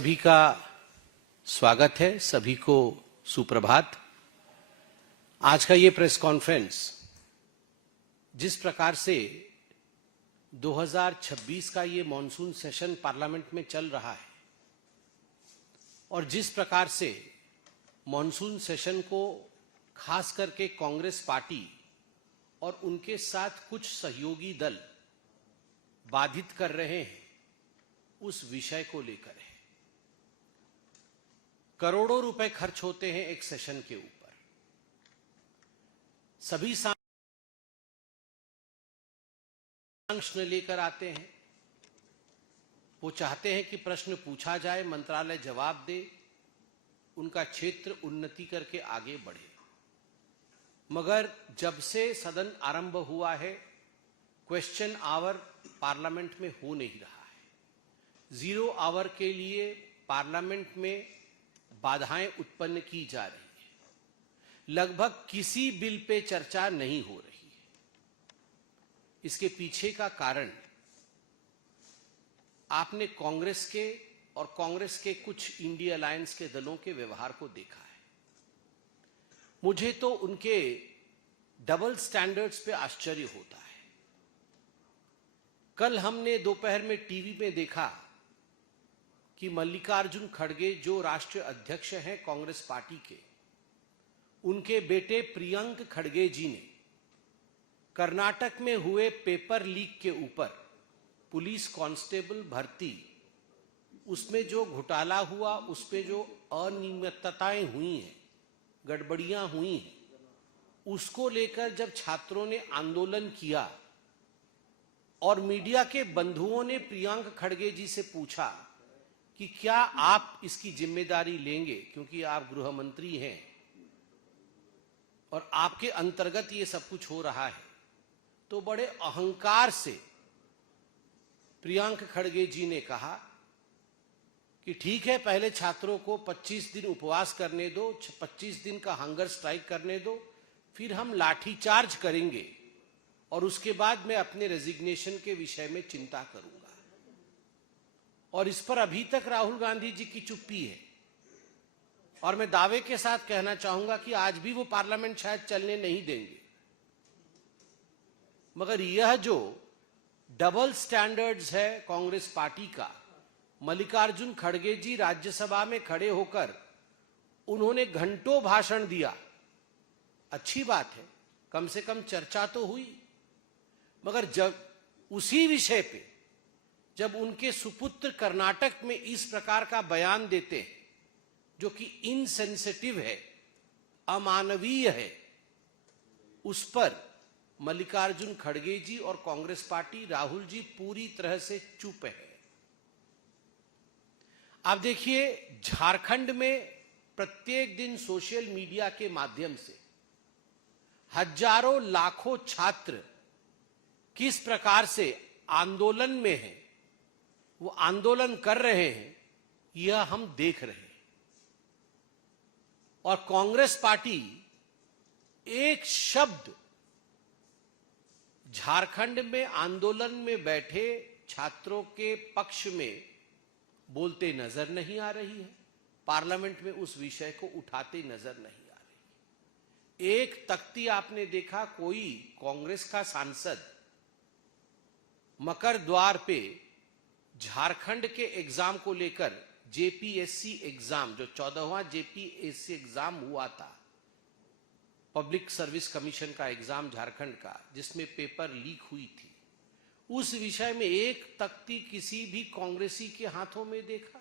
सभी का स्वागत है। सभी को सुप्रभात। आज का ये प्रेस कॉन्फ्रेंस जिस प्रकार से 2026 का ये मॉनसून सेशन पार्लियामेंट में चल रहा है और जिस प्रकार से मॉनसून सेशन को खास करके कांग्रेस पार्टी और उनके साथ कुछ सहयोगी दल बाधित कर रहे हैं, उस विषय को लेकर है। करोड़ों रुपए खर्च होते हैं एक सेशन के ऊपर। सभी प्रश्न लेकर आते हैं। वो चाहते हैं कि प्रश्न पूछा जाए, मंत्रालय जवाब दे, उनका क्षेत्र उन्नति करके आगे बढ़े। मगर जब से सदन आरंभ हुआ है, क्वेश्चन आवर पार्लियामेंट में हो नहीं रहा है। 0 आवर के लिए पार्लियामेंट में बाधाएं उत्पन्न की जा रही है। लगभग किसी बिल पे चर्चा नहीं हो रही है। इसके पीछे का कारण आपने कांग्रेस के और कांग्रेस के कुछ इंडिया अलायंस के दलों के व्यवहार को देखा है। मुझे तो उनके डबल स्टैंडर्ड्स पे आश्चर्य होता है। कल हमने दोपहर में टीवी में देखा कि मल्लिकार्जुन खड़गे जो राष्ट्रीय अध्यक्ष हैं कांग्रेस पार्टी के, उनके बेटे प्रियंक खड़गे जी ने कर्नाटक में हुए पेपर लीक के ऊपर पुलिस कांस्टेबल भर्ती, उसमें जो घोटाला हुआ, उसमें जो अनियमितताएं हुई हैं, गड़बड़ियां हुई हैं, उसको लेकर जब छात्रों ने आंदोलन किया और मीडिया के बंधुओं ने प्रियंक खड़गे जी से पूछा कि क्या आप इसकी जिम्मेदारी लेंगे, क्योंकि आप गृह मंत्री हैं और आपके अंतर्गत ये सब कुछ हो रहा है, तो बड़े अहंकार से प्रियंक खड़गे जी ने कहा कि ठीक है, पहले छात्रों को 25 दिन उपवास करने दो, 25 दिन का हंगर स्ट्राइक करने दो, फिर हम लाठीचार्ज करेंगे और उसके बाद मैं अपने रेजिग्नेशन के विषय में चिंता करूंगा। और इस पर अभी तक राहुल गांधी जी की चुप्पी है और मैं दावे के साथ कहना चाहूंगा कि आज भी वो पार्लियामेंट शायद चलने नहीं देंगे। मगर यह जो डबल स्टैंडर्ड्स है कांग्रेस पार्टी का, मल्लिकार्जुन खड़गे जी राज्यसभा में खड़े होकर उन्होंने घंटों भाषण दिया। अच्छी बात है, कम से कम चर्चा तो हुई। मगर जब उसी विषय पे जब उनके सुपुत्र कर्नाटक में इस प्रकार का बयान देते हैं जो कि इनसेंसिटिव है, अमानवीय है, उस पर मल्लिकार्जुन खड़गे जी और कांग्रेस पार्टी, राहुल जी पूरी तरह से चुप है। आप देखिए, झारखंड में प्रत्येक दिन सोशल मीडिया के माध्यम से हजारों लाखों छात्र किस प्रकार से आंदोलन में हैं, वो आंदोलन कर रहे हैं, यह हम देख रहे हैं। और कांग्रेस पार्टी एक शब्द झारखंड में आंदोलन में बैठे छात्रों के पक्ष में बोलते नजर नहीं आ रही है। पार्लियामेंट में उस विषय को उठाते नजर नहीं आ रही। एक तख्ती आपने देखा, कोई कांग्रेस का सांसद मकर द्वार पे झारखंड के एग्जाम को लेकर, जेपीएससी एग्जाम, जो 14वां जेपीएससी एग्जाम हुआ था, पब्लिक सर्विस कमीशन का एग्जाम झारखंड का, जिसमें पेपर लीक हुई थी, उस विषय में एक तख्ती किसी भी कांग्रेसी के हाथों में देखा?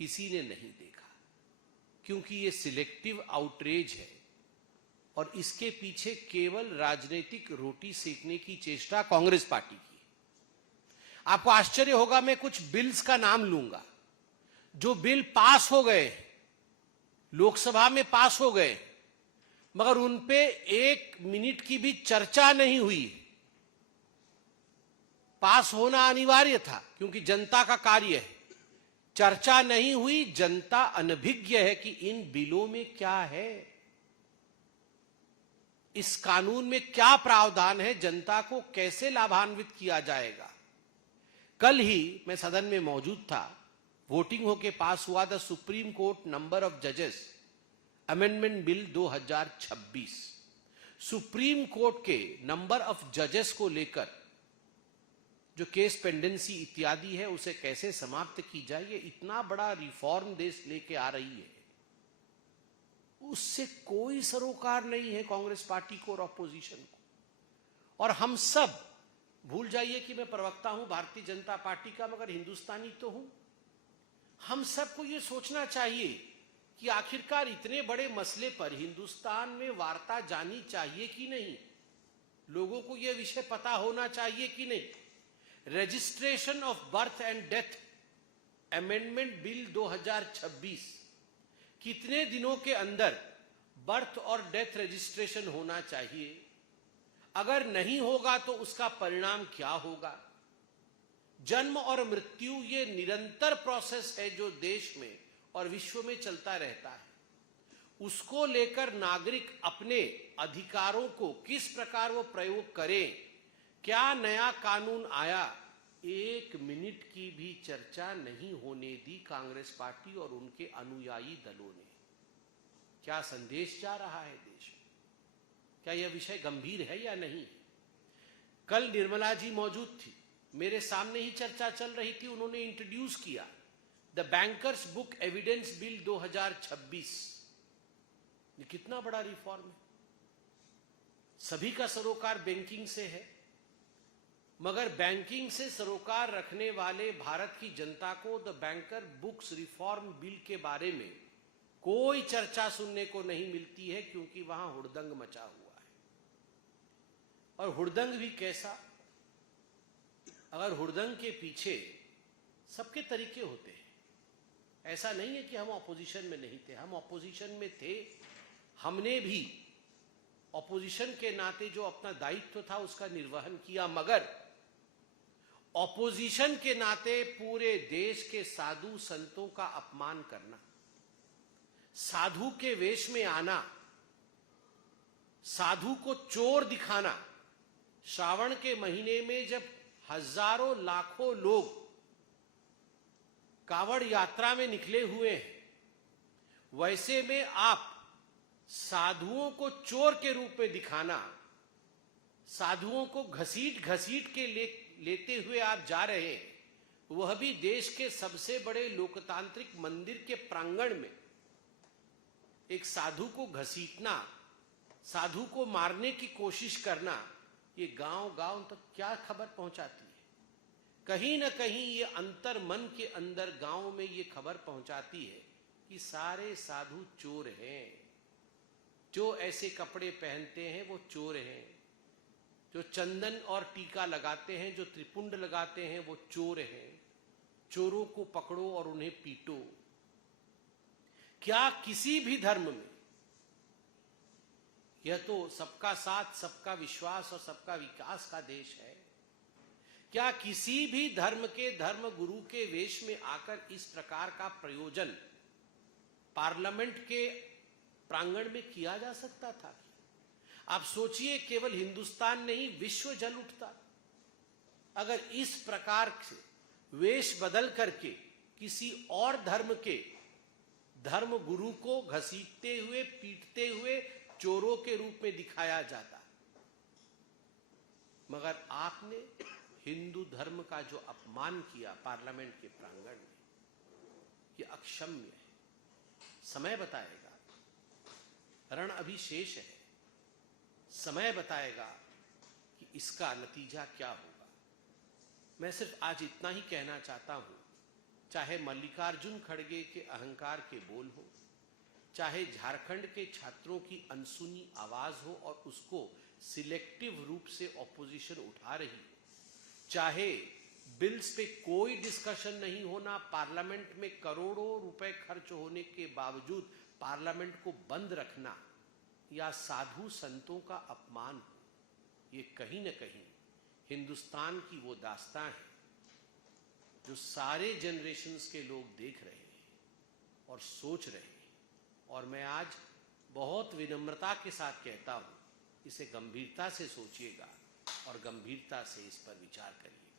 किसी ने नहीं देखा, क्योंकि ये सिलेक्टिव आउटरीच है और इसके पीछे केवल राजनीतिक रोटी सेकने की चेष्टा कांग्रेस पार्टी की। आपको आश्चर्य होगा, मैं कुछ बिल्स का नाम लूंगा जो बिल पास हो गए, लोकसभा में पास हो गए, मगर उन पे 1 मिनट की भी चर्चा नहीं हुई। पास होना अनिवार्य था क्योंकि जनता का कार्य है, चर्चा नहीं हुई। जनता अनभिज्ञ है कि इन बिलों में क्या है, इस कानून में क्या प्रावधान है, जनता को कैसे लाभान्वित किया जाएगा। कल ही मैं सदन में मौजूद था, वोटिंग होके पास हुआ the supreme court number of जजेस अमेंडमेंट बिल 2026। सुप्रीम कोर्ट के नंबर ऑफ जजेस को लेकर जो केस पेंडेंसी इत्यादि है उसे कैसे समाप्त की जाए, ये इतना बड़ा रिफॉर्म देश लेके आ रही है, उससे कोई सरोकार नहीं है कांग्रेस पार्टी को और अपोजिशन को। और हम सब, भूल जाइए कि मैं प्रवक्ता हूं भारतीय जनता पार्टी का, मगर हिंदुस्तानी तो हूं। हम सबको यह सोचना चाहिए कि आखिरकार इतने बड़े मसले पर हिंदुस्तान में वार्ता जानी चाहिए कि नहीं, लोगों को यह विषय पता होना चाहिए कि नहीं। Registration of birth and death amendment bill 2026, कितने दिनों के अंदर बर्थ और डेथ रजिस्ट्रेशन होना चाहिए, अगर नहीं होगा तो उसका परिणाम क्या होगा। जन्म और मृत्यु ये निरंतर प्रोसेस है जो देश में और विश्व में चलता रहता है। उसको लेकर नागरिक अपने अधिकारों को किस प्रकार वो प्रयोग करें, क्या नया कानून आया, एक मिनट की भी चर्चा नहीं होने दी कांग्रेस पार्टी और उनके अनुयायी दलों ने। क्या संदेश जा रहा है देश में? क्या यह विषय गंभीर है या नहीं? कल निर्मला जी मौजूद थी, मेरे सामने ही चर्चा चल रही थी, उन्होंने इंट्रोड्यूस किया the bankers book evidence bill 2026। ये कितना बड़ा रिफॉर्म है। सभी का सरोकार बैंकिंग से है, मगर बैंकिंग से सरोकार रखने वाले भारत की जनता को the banker books reform bill के बारे में कोई चर्चा सुनने को नहीं मिलती है, क्योंकि वहां हुड़दंग मचा हुआ है। और हुड़दंग भी कैसा, अगर हुड़दंग के पीछे सबके तरीके होते हैं। ऐसा नहीं है कि हम ऑपोजिशन में नहीं थे, हम ऑपोजिशन में थे। हमने भी ऑपोजिशन के नाते जो अपना दायित्व था उसका निर्वहन किया, मगर ऑपोजिशन के नाते पूरे देश के साधु संतों का अपमान करना, साधु के वेश में आना, साधु को चोर दिखाना। श्रावण के महीने में जब हजारों लाखों लोग कावड़ यात्रा में निकले हुए हैं, वैसे में आप साधुओं को चोर के रूप में दिखाना, साधुओं को घसीट घसीट के लेते हुए आप जा रहे हैं, वह भी देश के सबसे बड़े लोकतांत्रिक मंदिर के प्रांगण में। एक साधु को घसीटना, साधु को मारने की कोशिश करना, ये गांव गांव तक क्या खबर पहुंचाती है? कहीं ना कहीं ये अंतर मन के अंदर गांव में ये खबर पहुंचाती है कि सारे साधु चोर हैं। जो ऐसे कपड़े पहनते हैं वो चोर हैं, जो चंदन और टीका लगाते हैं, जो त्रिपुंड लगाते हैं वो चोर हैं। चोरों को पकड़ो और उन्हें पीटो। क्या किसी भी धर्म में, यह तो सबका साथ, सबका विश्वास और सबका विकास का देश है, क्या किसी भी धर्म के धर्म गुरु के वेश में आकर इस प्रकार का प्रयोजन पार्लियामेंट के प्रांगण में किया जा सकता था? आप सोचिए, केवल हिंदुस्तान नहीं विश्व जल उठता अगर इस प्रकार से वेश बदल करके किसी और धर्म के धर्म गुरु को घसीटते हुए, पीटते हुए चोरों के रूप में दिखाया जाता। मगर आपने हिंदू धर्म का जो अपमान किया पार्लियामेंट के प्रांगण में, यह अक्षम्य है। समय बताएगा, रण अभी शेष है। समय बताएगा कि इसका नतीजा क्या होगा। मैं सिर्फ आज इतना ही कहना चाहता हूं, चाहे मल्लिकार्जुन खड़गे के अहंकार के बोल हो, चाहे झारखंड के छात्रों की अनसुनी आवाज हो और उसको सिलेक्टिव रूप से ऑपोजिशन उठा रही हो, चाहे बिल्स पे कोई डिस्कशन नहीं होना, पार्लियामेंट में करोड़ों रुपए खर्च होने के बावजूद पार्लियामेंट को बंद रखना, या साधु संतों का अपमान हो, ये कहीं न कहीं हिंदुस्तान की वो दास्तां है जो सारे जनरेशन्स के लोग देख रहे हैं और सोच रहे हैं। और मैं आज बहुत विनम्रता के साथ कहता हूं, इसे गंभीरता से सोचिएगा और गंभीरता से इस पर विचार करिए।